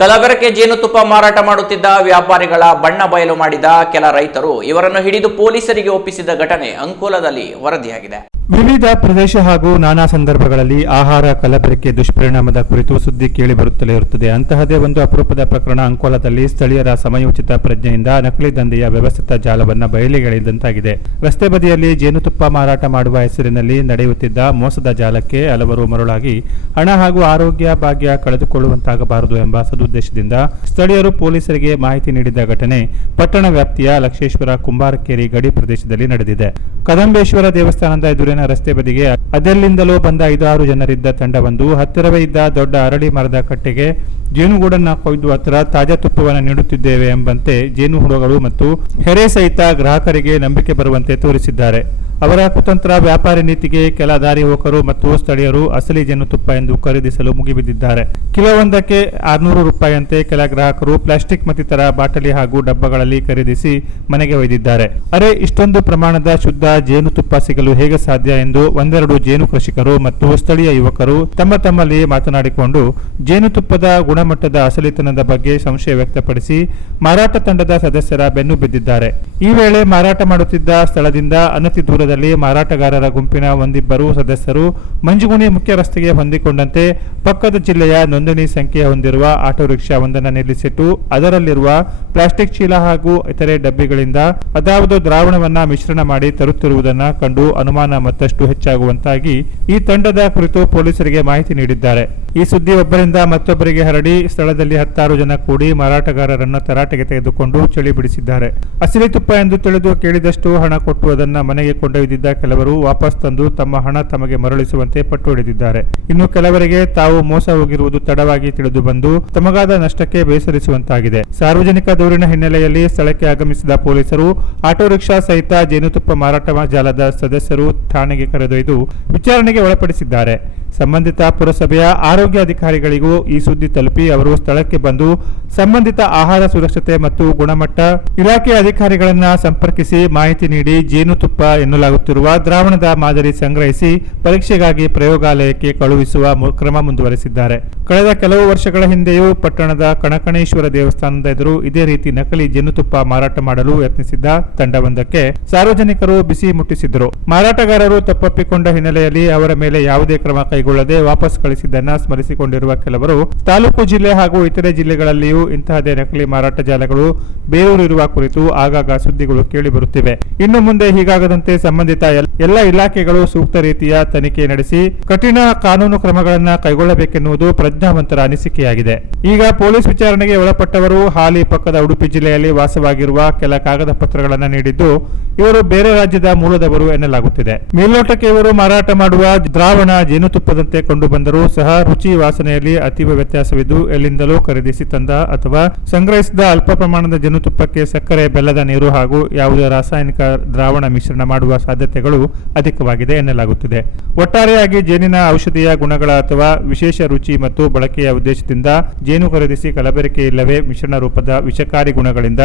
ಕಲಬೆರಕೆ ಜೇನುತುಪ್ಪ ಮಾರಾಟ ಮಾಡುತ್ತಿದ್ದ ವ್ಯಾಪಾರಿಗಳ ಬಣ್ಣ ಬಯಲು ಮಾಡಿದ ಕೆಲ ರೈತರು ಇವರನ್ನು ಹಿಡಿದು ಪೊಲೀಸರಿಗೆ ಒಪ್ಪಿಸಿದ ಘಟನೆ ಅಂಕೋಲದಲ್ಲಿ ವರದಿಯಾಗಿದೆ. ವಿವಿಧ ಪ್ರದೇಶ ಹಾಗೂ ನಾನಾ ಸಂದರ್ಭಗಳಲ್ಲಿ ಆಹಾರ ಕಲಬೆರಕೆ ದುಷ್ಪರಿಣಾಮದ ಕುರಿತು ಸುದ್ದಿ ಕೇಳಿ ಬರುತ್ತಲೇ ಇರುತ್ತದೆ. ಅಂತಹದೇ ಒಂದು ಅಪರೂಪದ ಪ್ರಕರಣ ಅಂಕೋಲದಲ್ಲಿ ಸ್ಥಳೀಯರ ಸಮಯೋಚಿತ ಪ್ರಜ್ಞೆಯಿಂದ ನಕಲಿ ದಂಧೆಯ ವ್ಯವಸ್ಥಿತ ಜಾಲವನ್ನು ಬಯಲಿಗೆಳೆದಂತಾಗಿದೆ. ರಸ್ತೆ ಬದಿಯಲ್ಲಿ ಜೇನುತುಪ್ಪ ಮಾರಾಟ ಮಾಡುವ ಹೆಸರಿನಲ್ಲಿ ನಡೆಯುತ್ತಿದ್ದ ಮೋಸದ ಜಾಲಕ್ಕೆ ಹಲವರು ಮರುಳಾಗಿ ಹಣ ಹಾಗೂ ಆರೋಗ್ಯ ಭಾಗ್ಯ ಕಳೆದುಕೊಳ್ಳುವಂತಾಗಬಾರದು ಎಂಬ ಸದುದ್ದೇಶದಿಂದ ಸ್ಥಳೀಯರು ಪೊಲೀಸರಿಗೆ ಮಾಹಿತಿ ನೀಡಿದ ಘಟನೆ ಪಟ್ಟಣ ವ್ಯಾಪ್ತಿಯ ಲಕ್ಷೇಶ್ವರ ಕುಂಬಾರಕೇರಿ ಗಡಿ ಪ್ರದೇಶದಲ್ಲಿ ನಡೆದಿದೆ. ಕದಂಬೇಶ್ವರ ದೇವಸ್ಥಾನದ ಎದುರಿನ ರಸ್ತೆ ಬದಿಗೆ ಅದೆಲ್ಲಿಂದಲೂ ಬಂದ ಐದಾರು ಜನರಿದ್ದ ತಂಡವೊಂದು ಹತ್ತಿರವೇ ಇದ್ದ ದೊಡ್ಡ ಅರಳಿ ಮರದ ಕಟ್ಟೆಗೆ ಜೇನುಗೂಡನ್ನ ಕೊಯ್ದು ಹತ್ತಿರ ತಾಜಾ ತುಪ್ಪವನ್ನು ನೀಡುತ್ತಿದ್ದೇವೆ ಎಂಬಂತೆ ಜೇನು ಹುಳುಗಳು ಮತ್ತು ಹೆರೆ ಸಹಿತ ಗ್ರಾಹಕರಿಗೆ ನಂಬಿಕೆ ಬರುವಂತೆ ತೋರಿಸಿದ್ದಾರೆ. ಅವರ ಕುತಂತ್ರ ವ್ಯಾಪಾರಿ ನೀತಿಗೆ ಕೆಲ ದಾರಿ ಹೋಕರು ಮತ್ತು ಸ್ಥಳೀಯರು ಅಸಲಿ ಜೇನುತುಪ್ಪ ಎಂದು ಖರೀದಿಸಲು ಮುಗಿಬಿದ್ದಿದ್ದಾರೆ. ಕಿಲೋವೊಂದಕ್ಕೆ ಆರ್ನೂರು ರೂಪಾಯಿಯಂತೆ ಕೆಲ ಗ್ರಾಹಕರು ಪ್ಲಾಸ್ಟಿಕ್ ಮತ್ತಿತರ ಬಾಟಲಿ ಹಾಗೂ ಡಬ್ಬಗಳಲ್ಲಿ ಖರೀದಿಸಿ ಮನೆಗೆ ಒಯ್ದಿದ್ದಾರೆ. ಅರೆ, ಇಷ್ಟೊಂದು ಪ್ರಮಾಣದ ಶುದ್ಧ ಜೇನುತುಪ್ಪ ಸಿಗಲು ಹೇಗೆ ಸಾಧ್ಯ ಎಂದು ಒಂದೆರಡು ಜೇನು ಕೃಷಿಕರು ಮತ್ತು ಸ್ಥಳೀಯ ಯುವಕರು ತಮ್ಮ ತಮ್ಮಲ್ಲಿ ಮಾತನಾಡಿಕೊಂಡು ಜೇನುತುಪ್ಪದ ಗುಣಮಟ್ಟದ ಅಸಲಿತನದ ಬಗ್ಗೆ ಸಂಶಯ ವ್ಯಕ್ತಪಡಿಸಿ ಮಾರಾಟ ತಂಡದ ಸದಸ್ಯರ ಬೆನ್ನು ಬಿದ್ದಿದ್ದಾರೆ. ಈ ವೇಳೆ ಮಾರಾಟ ಮಾಡುತ್ತಿದ್ದ ಸ್ಥಳದಿಂದ ಅನತಿ ದೂರದಲ್ಲಿ ಮಾರಾಟಗಾರರ ಗುಂಪಿನ ಒಂದಿಬ್ಬರು ಸದಸ್ಯರು ಮಂಜುಗುಣಿ ಮುಖ್ಯ ರಸ್ತೆಗೆ ಹೊಂದಿಕೊಂಡಂತೆ ಪಕ್ಕದ ಜಿಲ್ಲೆಯ ನೋಂದಣಿ ಸಂಖ್ಯೆ ಹೊಂದಿರುವ ಆಟೋ ರಿಕ್ಷಾ ಒಂದನ್ನು ನಿಲ್ಲಿಸಿಟ್ಟು ಅದರಲ್ಲಿರುವ ಪ್ಲಾಸ್ಟಿಕ್ ಚೀಲ ಹಾಗೂ ಇತರೆ ಡಬ್ಬಿಗಳಿಂದ ಅದಾವುದು ದ್ರಾವಣವನ್ನ ಮಿಶ್ರಣ ಮಾಡಿ ತರುತ್ತಿರುವುದನ್ನು ಕಂಡು ಅನುಮಾನ ಮತ್ತಷ್ಟು ಹೆಚ್ಚಾಗುವಂತಾಗಿ ಈ ತಂಡದ ಕುರಿತು ಪೊಲೀಸರಿಗೆ ಮಾಹಿತಿ ನೀಡಿದ್ದಾರೆ. ಈ ಸುದ್ದಿ ಒಬ್ಬರಿಂದ ಮತ್ತೊಬ್ಬರಿಗೆ ಹರಡಿ ಸ್ಥಳದಲ್ಲಿ ಹತ್ತಾರು ಜನ ಕೂಡಿ ಮಾರಾಟಗಾರರನ್ನು ತರಾಟೆಗೆ ತೆಗೆದುಕೊಂಡು ಚಳಿ ಬಿಡಿಸಿದ್ದಾರೆ. ಹಸಿರಿ ತುಪ್ಪ ಎಂದು ತಿಳಿದು ಕೇಳಿದಷ್ಟು ಹಣ ಕೊಟ್ಟು ಅದನ್ನ ಮನೆಗೆ ಕೊಂಡೊಯ್ದಿದ್ದ ಕೆಲವರು ವಾಪಸ್ ತಂದು ತಮ್ಮ ಹಣ ತಮಗೆ ಮರಳಿಸುವಂತೆ ಪಟ್ಟು ಹಿಡಿದಿದ್ದಾರೆ ಇನ್ನು ಕೆಲವರಿಗೆ ತಾವು ಮೋಸ ಹೋಗಿರುವುದು ತಡವಾಗಿ ತಿಳಿದು ಬಂದು ತಮಗಾದ ನಷ್ಟಕ್ಕೆ ಬೇಸರಿಸುವಂತಾಗಿದೆ. ಸಾರ್ವಜನಿಕ ದೂರಿನ ಹಿನ್ನೆಲೆಯಲ್ಲಿ ಸ್ಥಳಕ್ಕೆ ಆಗಮಿಸಿದ ಪೊಲೀಸರು ಆಟೋ ರಿಕ್ಷಾ ಸಹಿತ ಜೇನುತುಪ್ಪ ಮಾರಾಟ ಜಾಲದ ಸದಸ್ಯರು ಠಾಣೆಗೆ ಕರೆದೊಯ್ದು ವಿಚಾರಣೆಗೆ ಒಳಪಡಿಸಿದ್ದಾರೆ. ಸಂಬಂಧಿತ ಪುರಸಭೆಯ ಆರೋಗ್ಯ ಅಧಿಕಾರಿಗಳಿಗೂ ಈ ಸುದ್ದಿ ತಲುಪಿ ಅವರು ಸ್ಥಳಕ್ಕೆ ಬಂದು ಸಂಬಂಧಿತ ಆಹಾರ ಸುರಕ್ಷತೆ ಮತ್ತು ಗುಣಮಟ್ಟ ಇಲಾಖೆ ಅಧಿಕಾರಿಗಳನ್ನ ಸಂಪರ್ಕಿಸಿ ಮಾಹಿತಿ ನೀಡಿ ಜೇನುತುಪ್ಪ ಎನ್ನಲಾಗುತ್ತಿರುವ ದ್ರಾವಣದ ಮಾದರಿ ಸಂಗ್ರಹಿಸಿ ಪರೀಕ್ಷೆಗಾಗಿ ಪ್ರಯೋಗಾಲಯಕ್ಕೆ ಕಳುಹಿಸುವ ಕ್ರಮ ಮುಂದುವರೆಸಿದ್ದಾರೆ. ಕಳೆದ ಕೆಲವು ವರ್ಷಗಳ ಹಿಂದೆಯೂ ಪಟ್ಟಣದ ಕಣಕಣೇಶ್ವರ ದೇವಸ್ಥಾನದ ಎದುರು ಇದೇ ರೀತಿ ನಕಲಿ ಜೇನುತುಪ್ಪ ಮಾರಾಟ ಮಾಡಲು ಯತ್ನಿಸಿದ್ದ ತಂಡವೊಂದಕ್ಕೆ ಸಾರ್ವಜನಿಕರು ಬಿಸಿ ಮುಟ್ಟಿಸಿದರು ಮಾರಾಟಗಾರರು ತಪ್ಪಪ್ಪಿಕೊಂಡ ಹಿನ್ನೆಲೆಯಲ್ಲಿ ಅವರ ಮೇಲೆ ಯಾವುದೇ ಕ್ರಮ ಕೈಗೊಳ್ಳದೆ ವಾಪಸ್ ಕಳಿಸಿದ್ದನ್ನ ಸ್ಮರಿಸಿಕೊಂಡಿರುವ ಕೆಲವರು ತಾಲೂಕು ಜಿಲ್ಲೆ ಹಾಗೂ ಇತರೆ ಜಿಲ್ಲೆಗಳಲ್ಲಿಯೂ ಇಂತಹದೇ ನಕಲಿ ಮಾರಾಟ ಜಾಲಗಳು ಬೇರೂರಿರುವ ಕುರಿತು ಆಗಾಗ ಸುದ್ದಿಗಳು ಕೇಳಿಬರುತ್ತಿವೆ ಇನ್ನು ಮುಂದೆ ಹೀಗಾಗದಂತೆ ಸಂಬಂಧಿತ ಎಲ್- ಎಲ್ಲ ಇಲಾಖೆಗಳು ಸೂಕ್ತ ರೀತಿಯ ತನಿಖೆ ನಡೆಸಿ ಕಠಿಣ ಕಾನೂನು ಕ್ರಮಗಳನ್ನು ಕೈಗೊಳ್ಳಬೇಕೆನ್ನುವುದು ಪ್ರಜ್ಞಾವಂತರ ಅನಿಸಿಕೆಯಾಗಿದೆ. ಈಗ ಪೊಲೀಸ್ ವಿಚಾರಣೆಗೆ ಒಳಪಟ್ಟವರು ಹಾಲಿ ಪಕ್ಕದ ಉಡುಪಿ ಜಿಲ್ಲೆಯಲ್ಲಿ ವಾಸವಾಗಿರುವ ಕೆಲ ಕಾಗದ ಪತ್ರಗಳನ್ನು ನೀಡಿದ್ದು ಇವರು ಬೇರೆ ರಾಜ್ಯದ ಮೂಲದವರು ಎನ್ನಲಾಗುತ್ತಿದೆ. ಮೇಲ್ನೋಟಕ್ಕೆ ಇವರು ಮಾರಾಟ ಮಾಡುವ ದ್ರಾವಣ ಜೇನುತುಪ್ಪದಂತೆ ಕಂಡು ಬಂದರೂ ಸಹ ರುಚಿ ವಾಸನೆಯಲ್ಲಿ ಅತೀವ ವ್ಯತ್ಯಾಸವಿದ್ದು ಎಲ್ಲಿಂದಲೂ ಖರೀದಿಸಿ ತಂದ ಅಥವಾ ಸಂಗ್ರಹಿಸಿದ ಅಲ್ಪ ಪ್ರಮಾಣದ ಜೇನುತುಪ್ಪಕ್ಕೆ ಸಕ್ಕರೆ, ಬೆಲ್ಲದ ನೀರು ಹಾಗೂ ಯಾವುದೇ ರಾಸಾಯನಿಕ ದ್ರಾವಣ ಮಿಶ್ರಣ ಮಾಡುವ ಸಾಧ್ಯತೆಗಳು ಅಧಿಕವಾಗಿದೆ ಎನ್ನಲಾಗುತ್ತಿದೆ. ಒಟ್ಟಾರೆಯಾಗಿ ಜೇನಿನ ಔಷಧೀಯ ಗುಣಗಳ ಅಥವಾ ವಿಶೇಷ ರುಚಿ ಮತ್ತು ಬಳಕೆಯ ಉದ್ದೇಶದಿಂದ ಜೇನು ಖರೀದಿಸಿ ಕಲಬೆರಕೆ ಇಲ್ಲವೇ ಮಿಶ್ರಣ ರೂಪದ ವಿಷಕಾರಿ ಗುಣಗಳಿಂದ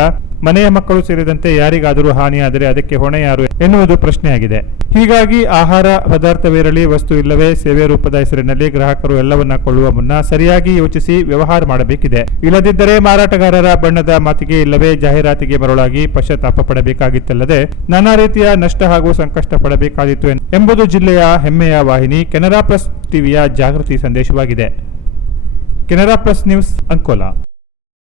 ಮನೆಯ ಮಕ್ಕಳು ಸೇರಿದಂತೆ ಯಾರಿಗಾದರೂ ಹಾನಿಯಾದರೆ ಅದಕ್ಕೆ ಹೊಣೆ ಯಾರು ಎನ್ನುವುದು ಪ್ರಶ್ನೆಯಾಗಿದೆ. ಹೀಗಾಗಿ ಆಹಾರ ಪದಾರ್ಥವಿರಲಿ, ವಸ್ತು ಇಲ್ಲವೇ ಸೇವೆ ರೂಪದ ಹೆಸರಿನಲ್ಲಿ ಗ್ರಾಹಕರು ಎಲ್ಲವನ್ನ ಕೊಳ್ಳುವ ಮುನ್ನ ಸರಿಯಾಗಿ ಯೋಚಿಸಿ ವ್ಯವಹಾರ ಮಾಡಬೇಕಿದೆ. ಇಲ್ಲದಿದ್ದರೆ ಮಾರಾಟಗಾರರ ಬಣ್ಣದ ಮಾತಿಗೆ ಇಲ್ಲವೇ ಜಾಹೀರಾತಿಗೆ ಮರಳಾಗಿ ಪಶ್ಚಾತ್ತಾಪ ಪಡಬೇಕಾಗಿತ್ತಲ್ಲದೆ ನಾನಾ ರೀತಿಯ ನಷ್ಟ ಹಾಗೂ ಸಂಕಷ್ಟ ಪಡಬೇಕಾದೀತು ಎಂಬುದು ಜಿಲ್ಲೆಯ ಹೆಮ್ಮೆಯ ವಾಹಿನಿ ಕೆನರಾ ಪ್ಲಸ್ ಟಿವಿಯ ಜಾಗೃತಿ ಸಂದೇಶವಾಗಿದೆ. Canara plus news Ankola.